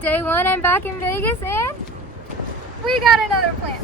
Day one, I'm back in Vegas and we got another plant.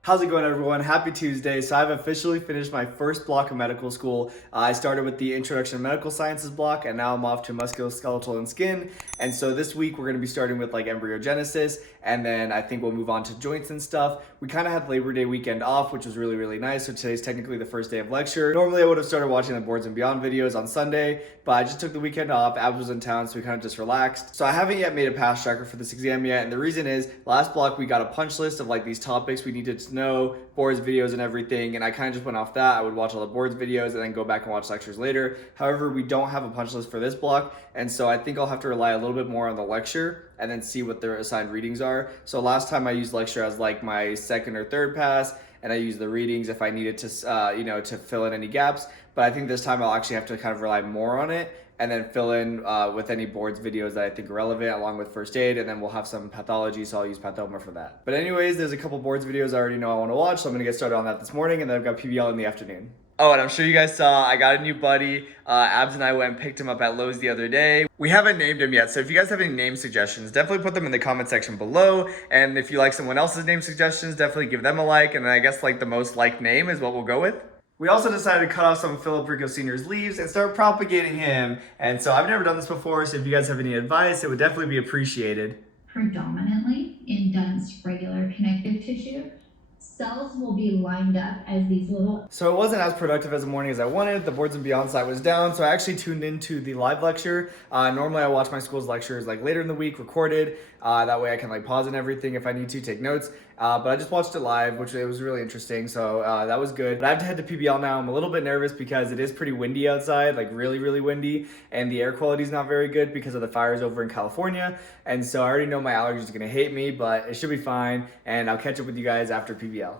How's it going, everyone? Happy Tuesday. So I've officially finished my first block of medical school. I started with the Introduction to Medical Sciences block, and now I'm off to Musculoskeletal and Skin. And so this week we're going to be starting with like embryogenesis, and then I think we'll move on to joints and stuff. We kind of had Labor Day weekend off, which was really, really nice. So today's technically the first day of lecture. Normally I would have started watching the Boards and Beyond videos on Sunday, but I just took the weekend off. Abs was in town, so we kind of just relaxed. So I haven't yet made a pass tracker for this exam yet, and the reason is last block we got a punch list of like these topics we needed to know, boards videos and everything, and I kind of just went off that. I would watch all the boards videos and then go back and watch lectures later. However, we don't have a punch list for this block, and so I think I'll have to rely a little bit more on the lecture and then see what their assigned readings are. So last time I used lecture as like my second or third pass, and I used the readings if I needed to to fill in any gaps, but I think this time I'll actually have to kind of rely more on it and then fill in with any boards videos that I think are relevant along with first aid, and then we'll have some pathology, so I'll use pathoma for that. But anyways, there's a couple boards videos I already know I want to watch, so I'm gonna get started on that this morning, and then I've got PBL in the afternoon. Oh, and I'm sure you guys saw, I got a new buddy. Abs and I went and picked him up at Lowe's the other day. We haven't named him yet, so if you guys have any name suggestions, definitely put them in the comment section below. And if you like someone else's name suggestions, definitely give them a like. And then I guess like the most liked name is what we'll go with. We also decided to cut off some of Philip Rico Sr.'s leaves and start propagating him. And so I've never done this before, so if you guys have any advice, it would definitely be appreciated. Predominantly in dense regular connective tissue, cells will be lined up as these little... So it wasn't as productive as a morning as I wanted. The Boards and Beyond site was down, so I actually tuned into the live lecture. Normally I watch my school's lectures like later in the week, recorded. That way I can like pause and everything if I need to take notes. But I just watched it live, which it was really interesting, so that was good. But I have to head to PBL now. I'm a little bit nervous because it is pretty windy outside, like really, really windy, and the air quality is not very good because of the fires over in California. And so I already know my allergies are gonna hate me, but it should be fine, and I'll catch up with you guys after PBL.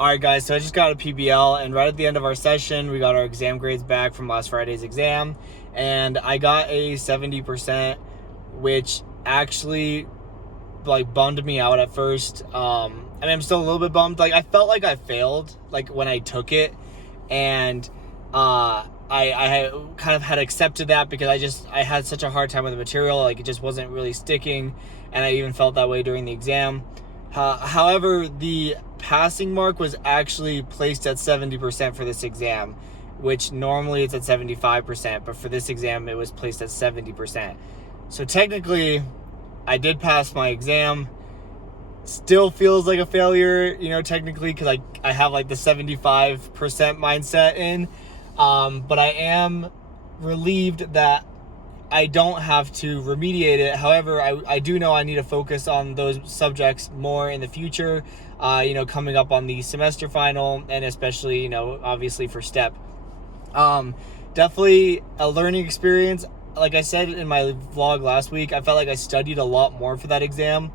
Alright guys, so I just got a PBL, and right at the end of our session, we got our exam grades back from last Friday's exam, and I got a 70%, which actually like bummed me out at first. I mean, I'm still a little bit bummed. Like I felt like I failed like when I took it, and I had kind of had accepted that because I had such a hard time with the material. Like it just wasn't really sticking, and I even felt that way during the exam. However, the passing mark was actually placed at 70% for this exam, which normally it's at 75%, but for this exam it was placed at 70%. So technically, I did pass my exam. Still feels like a failure, you know, technically, because I have like the 75% mindset in. But I am relieved that I don't have to remediate it. However, I do know I need to focus on those subjects more in the future, coming up on the semester final, and especially, obviously for STEP. Definitely a learning experience. Like I said in my vlog last week, I felt like I studied a lot more for that exam.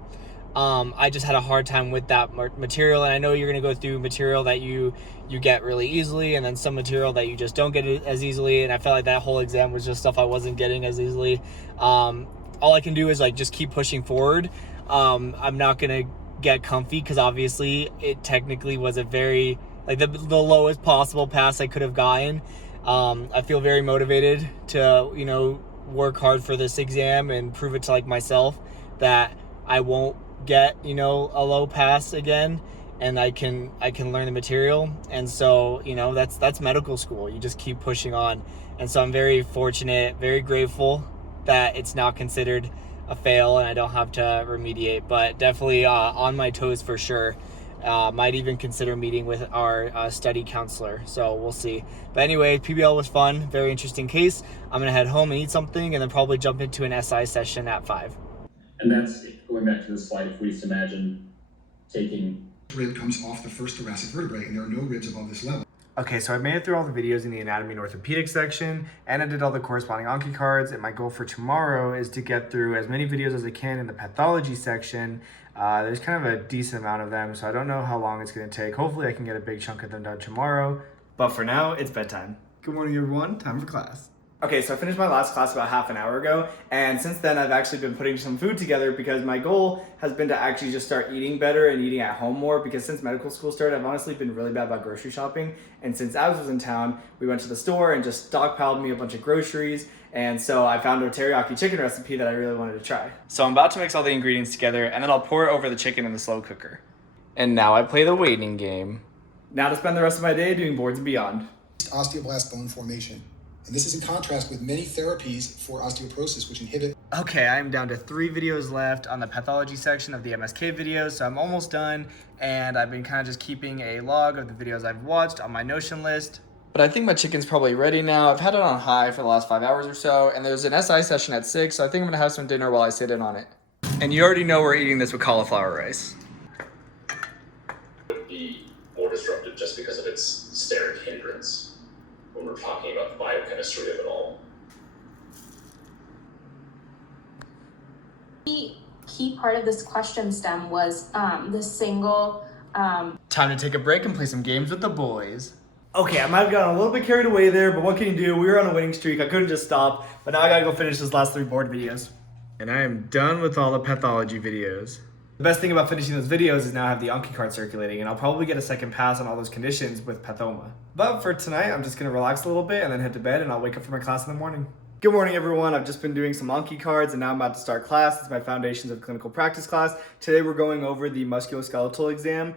I just had a hard time with that material, and I know you're going to go through material that you get really easily, and then some material that you just don't get as easily, and I felt like that whole exam was just stuff I wasn't getting as easily. All I can do is like just keep pushing forward. I'm not going to get comfy because obviously it technically was a very, like the lowest possible pass I could have gotten. I feel very motivated to, work hard for this exam and prove it to like myself that I won't get, a low pass again, and I can learn the material. And so, that's medical school. You just keep pushing on. And so I'm very fortunate, very grateful that it's not considered a fail and I don't have to remediate, but definitely on my toes for sure. Might even consider meeting with our study counselor, so we'll see. But anyway, PBL was fun, very interesting case. I'm gonna head home and eat something, and then probably jump into an SI session at 5. And that's, going back to this slide, if we just imagine taking... Rib comes off the first thoracic vertebrae, and there are no ribs above this level. Okay, so I made it through all the videos in the anatomy and orthopedic section, and I did all the corresponding Anki cards, and my goal for tomorrow is to get through as many videos as I can in the pathology section. There's kind of a decent amount of them, so I don't know how long it's going to take. Hopefully I can get a big chunk of them done tomorrow, but for now, it's bedtime. Good morning, everyone. Time for class. Okay, so I finished my last class about half an hour ago, and since then I've actually been putting some food together because my goal has been to actually just start eating better and eating at home more, because since medical school started, I've honestly been really bad about grocery shopping, and since Abs was in town, we went to the store and just stockpiled me a bunch of groceries, and so I found a teriyaki chicken recipe that I really wanted to try. So I'm about to mix all the ingredients together, and then I'll pour it over the chicken in the slow cooker. And now I play the waiting game. Now to spend the rest of my day doing boards and beyond. Osteoblast bone formation. And this is in contrast with many therapies for osteoporosis, which inhibit. Okay, I'm down to 3 videos left on the pathology section of the MSK videos, so I'm almost done, and I've been kind of just keeping a log of the videos I've watched on my Notion list. But I think my chicken's probably ready now. I've had it on high for the last 5 hours or so, and there's an SI session at 6, so I think I'm gonna have some dinner while I sit in on it. And you already know we're eating this with cauliflower rice. Would be more disruptive just because of its steric hindrance when we're talking about the biochemistry of it all. Key part of this question stem was the single. Time to take a break and play some games with the boys. Okay, I might have gotten a little bit carried away there, but what can you do? We were on a winning streak. I couldn't just stop, but now I gotta go finish those last 3 board videos. And I am done with all the pathology videos. The best thing about finishing those videos is now I have the Anki card circulating, and I'll probably get a second pass on all those conditions with pathoma. But for tonight, I'm just gonna relax a little bit and then head to bed, and I'll wake up for my class in the morning. Good morning, everyone. I've just been doing some Anki cards, and now I'm about to start class. It's my Foundations of Clinical Practice class. Today we're going over the musculoskeletal exam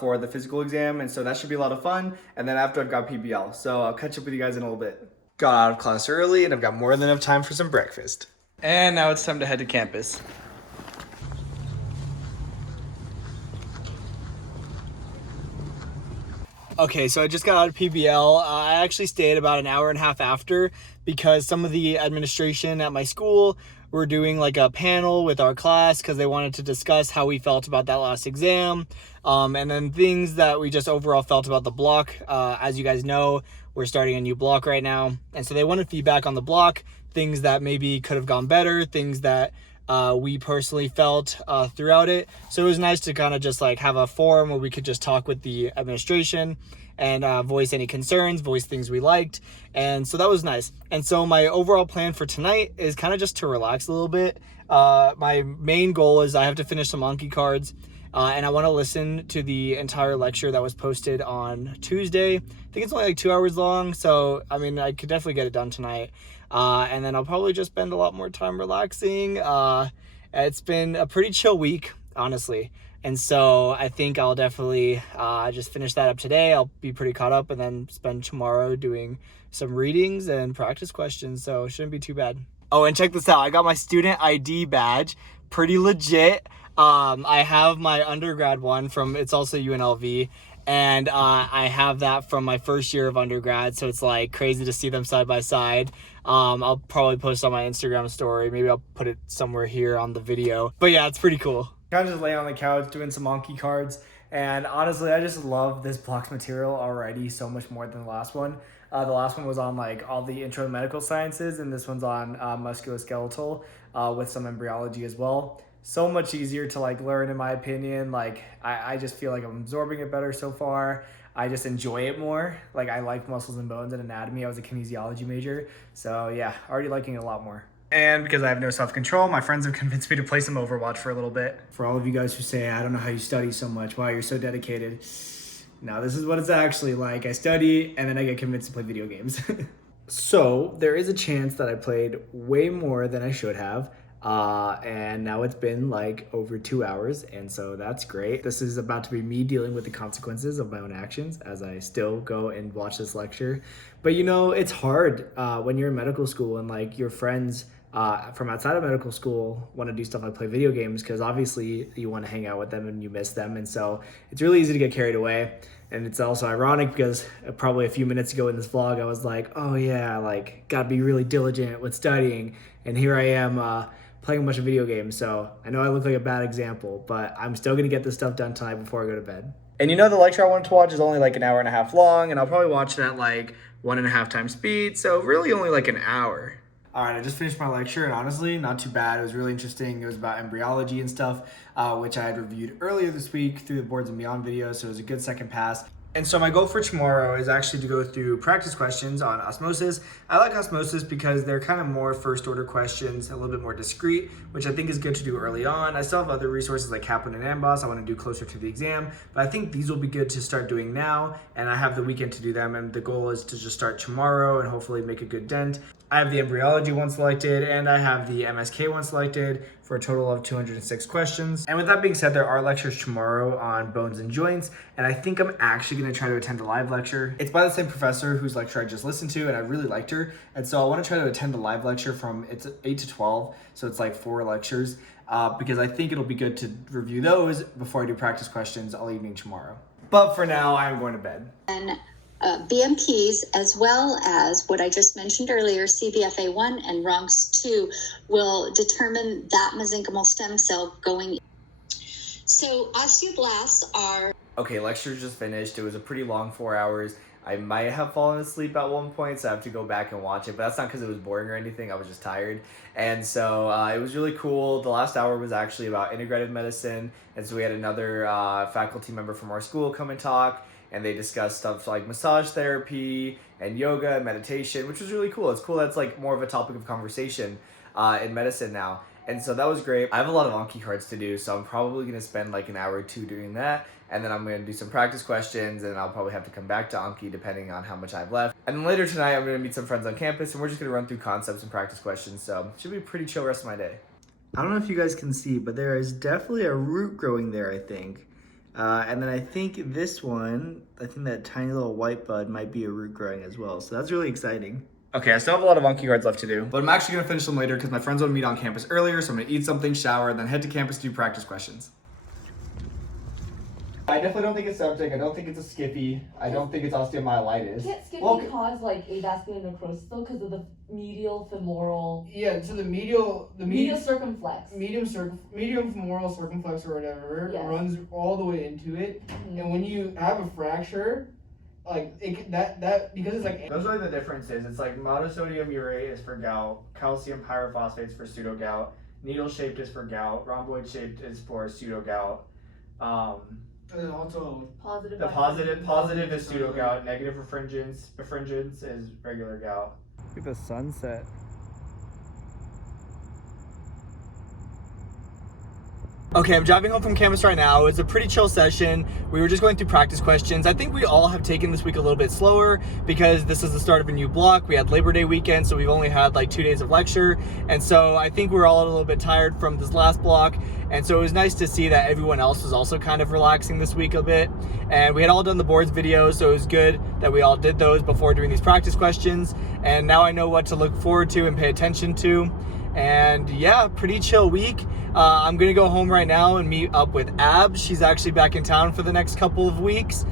for the physical exam, and so that should be a lot of fun. And then after, I've got PBL, so I'll catch up with you guys in a little bit. Got out of class early, and I've got more than enough time for some breakfast. And now it's time to head to campus. Okay, so I just got out of PBL. I actually stayed about an hour and a half after because some of the administration at my school were doing like a panel with our class because they wanted to discuss how we felt about that last exam, and then things that we just overall felt about the block. As you guys know, we're starting a new block right now, and so they wanted feedback on the block, things that maybe could have gone better, things that we personally felt throughout it. So it was nice to kind of just like have a forum where we could just talk with the administration and voice any concerns, voice things we liked. And so that was nice. And so my overall plan for tonight is kind of just to relax a little bit. My main goal is I have to finish some Anki cards, and I want to listen to the entire lecture that was posted on Tuesday. I think it's only like 2 hours long, so I mean, I could definitely get it done tonight. And then I'll probably just spend a lot more time relaxing. It's been a pretty chill week, honestly. And so I think I'll definitely just finish that up today. I'll be pretty caught up and then spend tomorrow doing some readings and practice questions. So it shouldn't be too bad. Oh, and check this out. I got my student ID badge. Pretty legit. I have my undergrad one it's also UNLV. And I have that from my first year of undergrad, so it's like crazy to see them side by side. I'll probably post on my Instagram story. Maybe I'll put it somewhere here on the video. But yeah, it's pretty cool. Kind of just laying on the couch doing some Anki cards. And honestly, I just love this block's material already so much more than the last one. The last one was on like all the intro to medical sciences, and this one's on musculoskeletal with some embryology as well. So much easier to like learn, in my opinion. Like I just feel like I'm absorbing it better so far. I just enjoy it more. Like I like muscles and bones and anatomy. I was a kinesiology major, so yeah, already liking it a lot more. And because I have no self-control, my friends have convinced me to play some Overwatch for a little bit. For all of you guys who say, I don't know how you study so much, wow, you're so dedicated. Now this is what it's actually like. I study and then I get convinced to play video games. So there is a chance that I played way more than I should have. And now it's been like over 2 hours, and so that's great. This is about to be me dealing with the consequences of my own actions as I still go and watch this lecture. But you know, it's hard when you're in medical school and like your friends from outside of medical school want to do stuff like play video games, because obviously you want to hang out with them and you miss them, and so it's really easy to get carried away. And it's also ironic because probably a few minutes ago in this vlog I was like, oh yeah, like gotta be really diligent with studying, and here I am playing a bunch of video games. So I know I look like a bad example, but I'm still gonna get this stuff done tonight before I go to bed. And you know the lecture I wanted to watch is only like an hour and a half long, and I'll probably watch it at like 1.5 times speed, so really only like an hour. All right, I just finished my lecture, and honestly, not too bad. It was really interesting. It was about embryology and stuff, which I had reviewed earlier this week through the Boards and Beyond video, so it was a good second pass. And so my goal for tomorrow is actually to go through practice questions on osmosis. I like osmosis because they're kind of more first order questions, a little bit more discrete, which I think is good to do early on. I still have other resources like Kaplan and Amboss I want to do closer to the exam, but I think these will be good to start doing now, and I have the weekend to do them, and the goal is to just start tomorrow and hopefully make a good dent. I have the embryology one selected, and I have the MSK one selected for a total of 206 questions. And with that being said, there are lectures tomorrow on bones and joints, and I think I'm actually going to try to attend a live lecture. It's by the same professor whose lecture I just listened to, and I really liked her. And so I want to try to attend a live lecture from, it's 8 to 12, so it's like 4 lectures, because I think it'll be good to review those before I do practice questions all evening tomorrow. But for now, I'm going to bed. And BMPs, as well as what I just mentioned earlier, CBFA1 and RONX2, will determine that mesenchymal stem cell going. So osteoblasts are... Okay, lecture just finished. It was a pretty long 4 hours. I might have fallen asleep at one point, so I have to go back and watch it, but that's not because it was boring or anything. I was just tired. And so it was really cool. The last hour was actually about integrative medicine, and so we had another faculty member from our school come and talk, and they discussed stuff like massage therapy and yoga and meditation, which was really cool. It's cool that's like more of a topic of conversation in medicine now. And so that was great. I have a lot of Anki cards to do, so I'm probably going to spend like an hour or two doing that. And then I'm going to do some practice questions, and I'll probably have to come back to Anki depending on how much I have left. And then later tonight, I'm going to meet some friends on campus, and we're just going to run through concepts and practice questions. So it should be a pretty chill rest of my day. I don't know if you guys can see, but there is definitely a root growing there, I think. And then I think this one, I think that tiny little white bud might be a root growing as well. So that's really exciting. Okay, I still have a lot of Anki cards left to do, but I'm actually going to finish them later because my friends want to meet on campus earlier, so I'm going to eat something, shower, and then head to campus to do practice questions. I definitely don't think it's septic. I don't think it's a skippy. I don't think it's osteomyelitis. Can't skippy cause like avascular necrosis though because of the medial femoral? Yeah, so the medial circumflex. Medium femoral circumflex or whatever runs all the way into it, and when you have a fracture, like that because it's like those are the differences. It's like monosodium urate is for gout, calcium pyrophosphate is for pseudo gout, needle shaped is for gout, rhomboid shaped is for pseudo gout. And then also positive is pseudo gout, negative refringence is regular gout. Look at the sunset. Okay, I'm driving home from campus right now. It was a pretty chill session. We were just going through practice questions. I think we all have taken this week a little bit slower because this is the start of a new block. We had Labor Day weekend, so we've only had like 2 days of lecture. And so I think we're all a little bit tired from this last block. And so it was nice to see that everyone else was also kind of relaxing this week a bit. And we had all done the boards videos, so it was good that we all did those before doing these practice questions. And now I know what to look forward to and pay attention to. And yeah, pretty chill week. I'm gonna go home right now and meet up with Abs. She's actually back in town for the next couple of weeks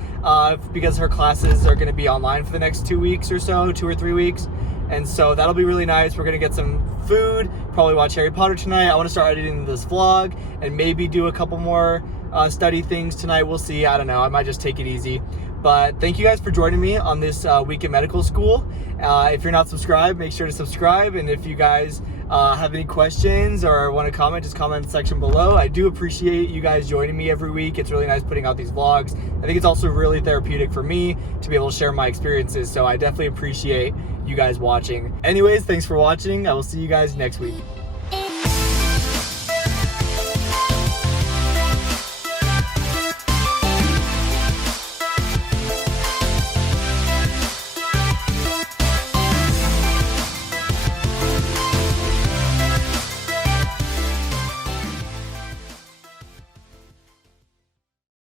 because her classes are gonna be online for the next 2 weeks or so, 2 or 3 weeks. And so that'll be really nice. We're gonna get some food, probably watch Harry Potter tonight. I wanna start editing this vlog and maybe do a couple more study things tonight. We'll see, I don't know. I might just take it easy. But thank you guys for joining me on this week in medical school. If you're not subscribed, make sure to subscribe. And if you guys have any questions or want to comment, just comment in the section below. I do appreciate you guys joining me every week. It's really nice putting out these vlogs. I think it's also really therapeutic for me to be able to share my experiences. So I definitely appreciate you guys watching. Anyways, thanks for watching. I will see you guys next week.